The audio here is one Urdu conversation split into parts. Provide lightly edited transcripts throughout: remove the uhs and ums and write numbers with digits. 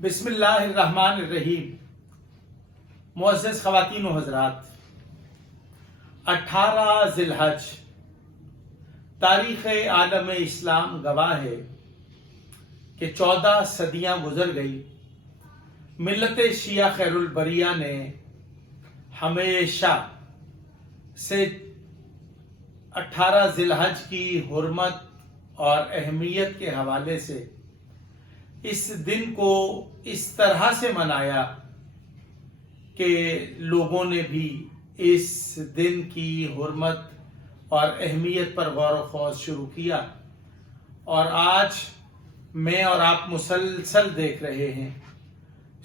بسم اللہ الرحمن الرحیم۔ معزز خواتین و حضرات، 18 ذی الحج تاریخ عالم اسلام گواہ ہے کہ 14 صدیاں گزر گئی، ملت شیعہ خیر البریہ نے ہمیشہ سے 18 ذی الحج کی حرمت اور اہمیت کے حوالے سے اس دن کو اس طرح سے منایا کہ لوگوں نے بھی اس دن کی حرمت اور اہمیت پر غور و خوض شروع کیا، اور آج میں اور آپ مسلسل دیکھ رہے ہیں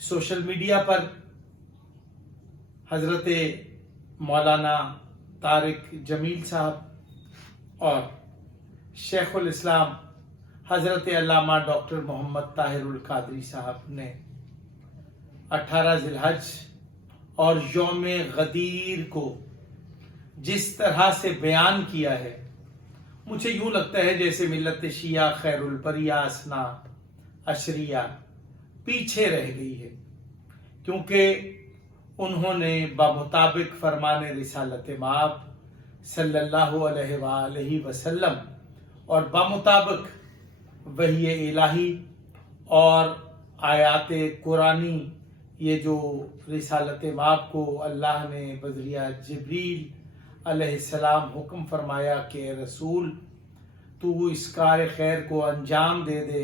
سوشل میڈیا پر حضرت مولانا طارق جمیل صاحب اور شیخ الاسلام حضرت علامہ ڈاکٹر محمد طاہر القادری صاحب نے 18 ذی الحج اور یوم غدیر کو جس طرح سے بیان کیا ہے، مجھے یوں لگتا ہے جیسے ملت شیعہ خیر البریہ اثنا عشریہ پیچھے رہ گئی ہے، کیونکہ انہوں نے بمطابق فرمان رسالت مآب صلی اللہ علیہ وآلہ وسلم اور بمطابق وحی الہی اور آیات قرآنی، یہ جو رسالت مآب کو اللہ نے بذریعہ جبریل علیہ السلام حکم فرمایا کہ اے رسول تو اس کار خیر کو انجام دے دے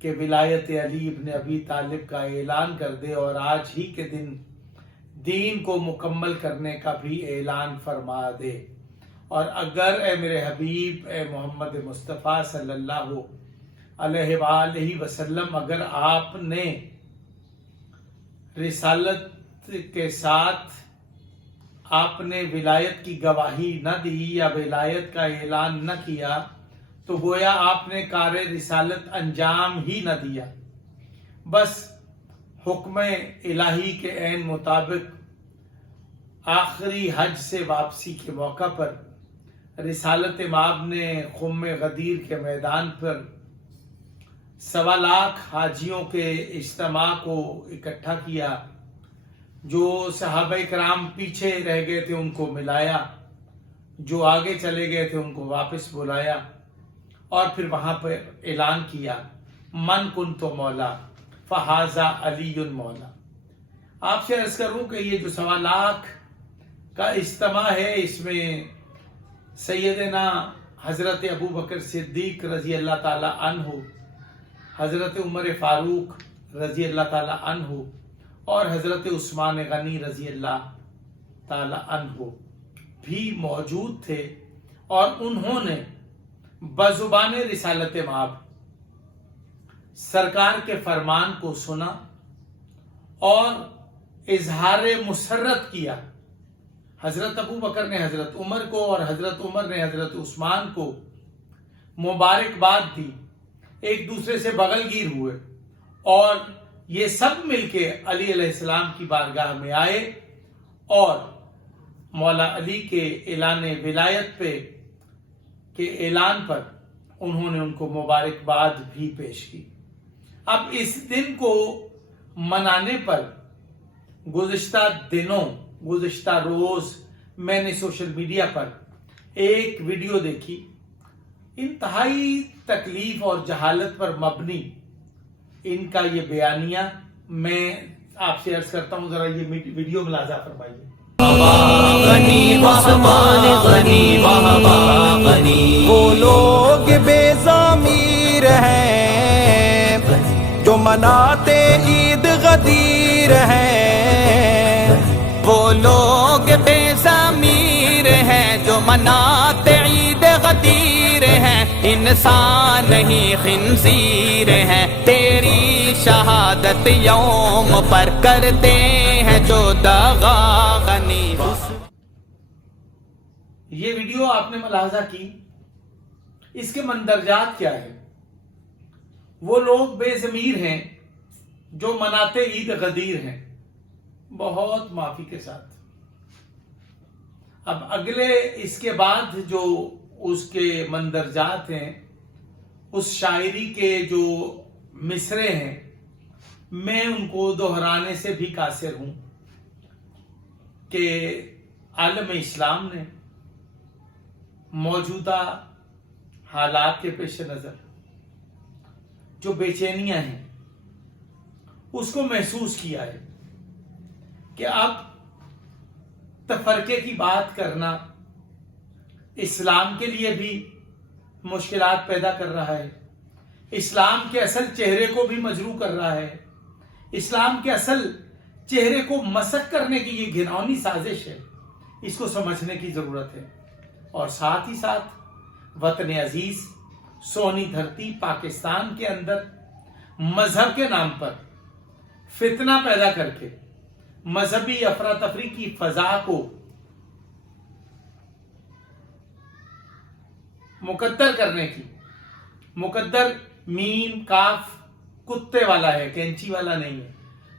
کہ ولایت علی ابن ابی طالب کا اعلان کر دے، اور آج ہی کے دن دین کو مکمل کرنے کا بھی اعلان فرما دے، اور اگر اے میرے حبیب اے محمد مصطفیٰ صلی اللہ علیہ وآلہ وسلم اگر آپ نے رسالت کے ساتھ آپ نے ولایت کی گواہی نہ دی یا ولایت کا اعلان نہ کیا تو گویا آپ نے کار رسالت انجام ہی نہ دیا، بس حکم الہی کے عین مطابق آخری حج سے واپسی کے موقع پر رسالت مآب نے خم غدیر کے میدان پر 1.25 لاکھ حاجیوں کے اجتماع کو اکٹھا کیا، جو صحابہ کرام پیچھے رہ گئے تھے ان کو ملایا، جو آگے چلے گئے تھے ان کو واپس بلایا، اور پھر وہاں پر اعلان کیا من کنت مولا فہذا علی مولا۔ آپ سے عرض کروں کہ یہ جو 1.25 لاکھ کا اجتماع ہے، اس میں سیدنا حضرت ابو بکر صدیق رضی اللہ تعالی عنہ، حضرت عمر فاروق رضی اللہ تعالی عنہ اور حضرت عثمان غنی رضی اللہ تعالی عنہ بھی موجود تھے، اور انہوں نے بزبان رسالت مآب سرکار کے فرمان کو سنا اور اظہار مسرت کیا۔ حضرت ابو بکر نے حضرت عمر کو اور حضرت عمر نے حضرت عثمان کو مبارکباد دی، ایک دوسرے سے بغل گیر ہوئے، اور یہ سب مل کے علی علیہ السلام کی بارگاہ میں آئے اور مولا علی کے اعلان ولایت پہ کے اعلان پر انہوں نے ان کو مبارکباد بھی پیش کی۔ اب اس دن کو منانے پر گزشتہ دنوں، گزشتہ روز میں نے سوشل میڈیا پر ایک ویڈیو دیکھی، انتہائی تکلیف اور جہالت پر مبنی ان کا یہ بیانیہ، میں آپ سے عرض کرتا ہوں ذرا یہ ویڈیو ملاحظہ فرمائیے۔ وہ لوگ بے ضمیر ہیں جو مناتے عید غدیر ہیں، وہ لوگ بے ضمیر ہیں جو مناتے عید غدیر ہیں، انسان نہیں خنزیر ہیں، تیری شہادت یوم پر کرتے ہیں جو دغا غنی۔ یہ ویڈیو آپ نے ملاحظہ کی، اس کے مندرجات کیا ہے؟ وہ لوگ بے ضمیر ہیں جو مناتے عید غدیر ہیں، بہت معافی کے ساتھ۔ اب اگلے اس کے بعد جو اس کے مندرجات ہیں، اس شاعری کے جو مصرے ہیں میں ان کو دہرانے سے بھی قاصر ہوں کہ عالم اسلام نے موجودہ حالات کے پیش نظر جو بے چینیاں ہیں اس کو محسوس کیا ہے کہ اب تفرقے کی بات کرنا اسلام کے لیے بھی مشکلات پیدا کر رہا ہے، اسلام کے اصل چہرے کو بھی مجروح کر رہا ہے، اسلام کے اصل چہرے کو مسخ کرنے کی یہ گھناؤنی سازش ہے۔ اس کو سمجھنے کی ضرورت ہے، اور ساتھ ہی ساتھ وطن عزیز سونی دھرتی پاکستان کے اندر مذہب کے نام پر فتنہ پیدا کر کے مذہبی افراتفری کی فضا کو مقدر کرنے کی، مقدر میم کاف کتے والا ہے، کینچی والا نہیں ہے،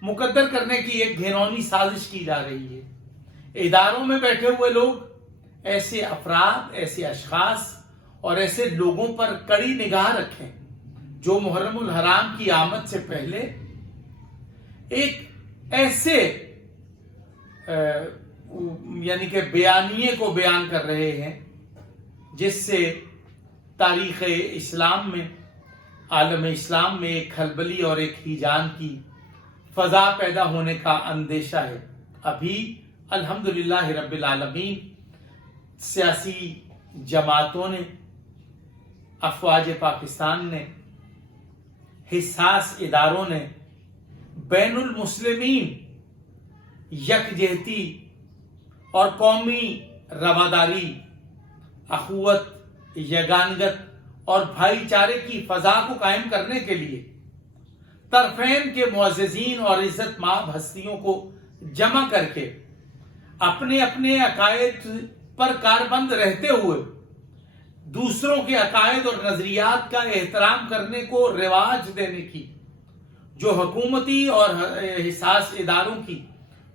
مقدر کرنے کی ایک گھناؤنی سازش کی جا رہی ہے۔ اداروں میں بیٹھے ہوئے لوگ ایسے افراد، ایسے اشخاص اور ایسے لوگوں پر کڑی نگاہ رکھیں جو محرم الحرام کی آمد سے پہلے ایک ایسے یعنی کہ بیانیے کو بیان کر رہے ہیں جس سے تاریخ اسلام میں، عالم اسلام میں ایک کھلبلی اور ایک ہیجان کی فضا پیدا ہونے کا اندیشہ ہے۔ ابھی الحمدللہ رب العالمین سیاسی جماعتوں نے، افواج پاکستان نے، حساس اداروں نے بین المسلمین یکجہتی اور قومی رواداری، اخوت، یگانگت اور بھائی چارے کی فضا کو قائم کرنے کے لیے طرفین کے معززین اور عزت مآب ہستیوں کو جمع کر کے اپنے اپنے عقائد پر کاربند رہتے ہوئے دوسروں کے عقائد اور نظریات کا احترام کرنے کو رواج دینے کی جو حکومتی اور حساس اداروں کی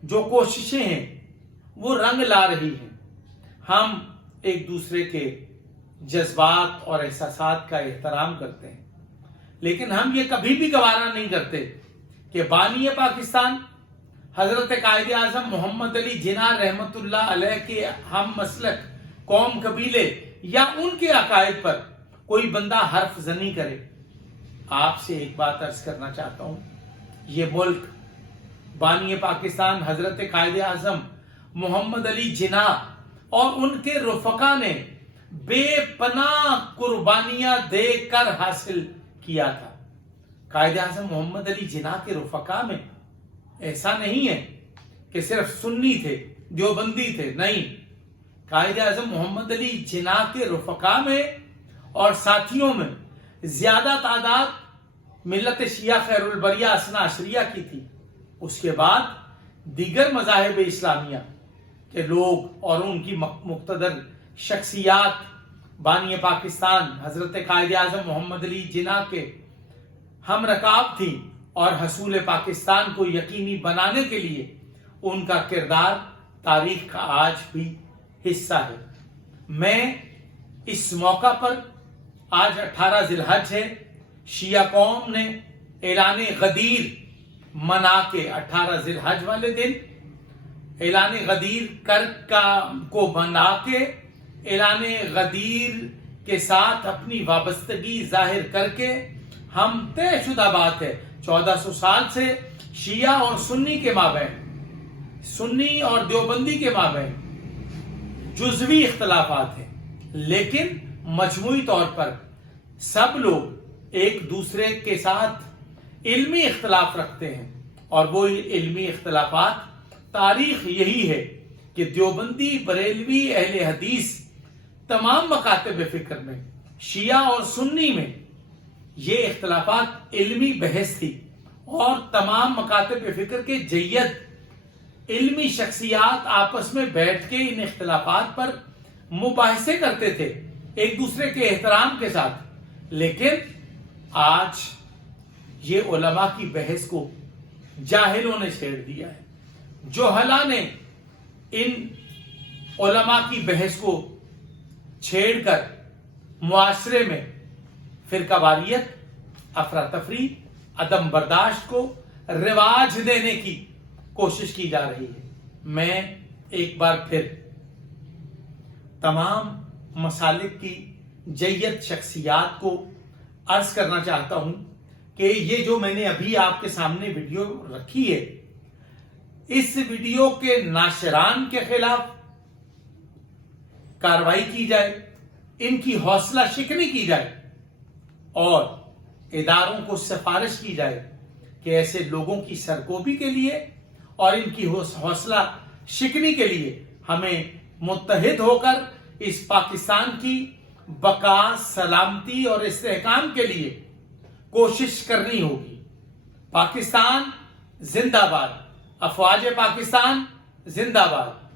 جو کوششیں ہیں وہ رنگ لا رہی ہیں۔ ہم ایک دوسرے کے جذبات اور احساسات کا احترام کرتے ہیں، لیکن ہم یہ کبھی بھی گوارا نہیں کرتے کہ بانی پاکستان حضرت قائد اعظم محمد علی جناح رحمت اللہ علیہ کے ہم مسلک قوم قبیلے یا ان کے عقائد پر کوئی بندہ حرف زنی کرے۔ آپ سے ایک بات عرض کرنا چاہتا ہوں، یہ ملک بانی پاکستان حضرت قائد اعظم محمد علی جناح اور ان کے رفقا نے بے پناہ قربانیاں دے کر حاصل کیا تھا۔ قائد اعظم محمد علی جناح کے رفقا میں ایسا نہیں ہے کہ صرف سنی تھے، دیوبندی تھے، نہیں، قائد اعظم محمد علی جناح کے رفقا میں اور ساتھیوں میں زیادہ تعداد ملت شیعہ خیر البریہ اثنا عشریہ کی تھی۔ اس کے بعد دیگر مذاہب اسلامیہ کے لوگ اور ان کی مقتدر شخصیات بانی پاکستان حضرت قائد اعظم محمد علی جناح کے ہم رکاب تھی، اور حصول پاکستان کو یقینی بنانے کے لیے ان کا کردار تاریخ کا آج بھی حصہ ہے۔ میں اس موقع پر، آج 18 ذی الحج ہے، شیعہ قوم نے اعلان غدیر منا کے 18 ذی الحج والے دن اعلان غدیر کو منا کے اعلان غدیر کے ساتھ اپنی وابستگی ظاہر کر کے ہم طے شدہ بات ہے 1400 سال سے شیعہ اور سنی کے مابین، سنی اور دیوبندی کے مابین جزوی اختلافات ہیں، لیکن مجموعی طور پر سب لوگ ایک دوسرے کے ساتھ علمی اختلاف رکھتے ہیں، اور وہ علمی اختلافات تاریخ یہی ہے کہ دیوبندی، بریلوی، اہل حدیث تمام مکاتب فکر میں، شیعہ اور سنی میں یہ اختلافات علمی بحث تھی، اور تمام مکاتب فکر کے جید علمی شخصیات آپس میں بیٹھ کے ان اختلافات پر مباحثے کرتے تھے ایک دوسرے کے احترام کے ساتھ۔ لیکن آج یہ علماء کی بحث کو جاہلوں نے چھیڑ دیا ہے، جوہلا نے ان علماء کی بحث کو چھیڑ کر معاشرے میں فرقہ واریت، افراتفری، عدم برداشت کو رواج دینے کی کوشش کی جا رہی ہے۔ میں ایک بار پھر تمام مسالک کی جید شخصیات کو عرض کرنا چاہتا ہوں کہ یہ جو میں نے ابھی آپ کے سامنے ویڈیو رکھی ہے، اس ویڈیو کے ناشران کے خلاف کارروائی کی جائے، ان کی حوصلہ شکنی کی جائے اور اداروں کو سفارش کی جائے کہ ایسے لوگوں کی سرکوبی کے لیے اور ان کی حوصلہ شکنی کے لیے ہمیں متحد ہو کر اس پاکستان کی بقا، سلامتی اور استحکام کے لیے کوشش کرنی ہوگی۔ پاکستان زندہ باد، افواج پاکستان زندہ باد۔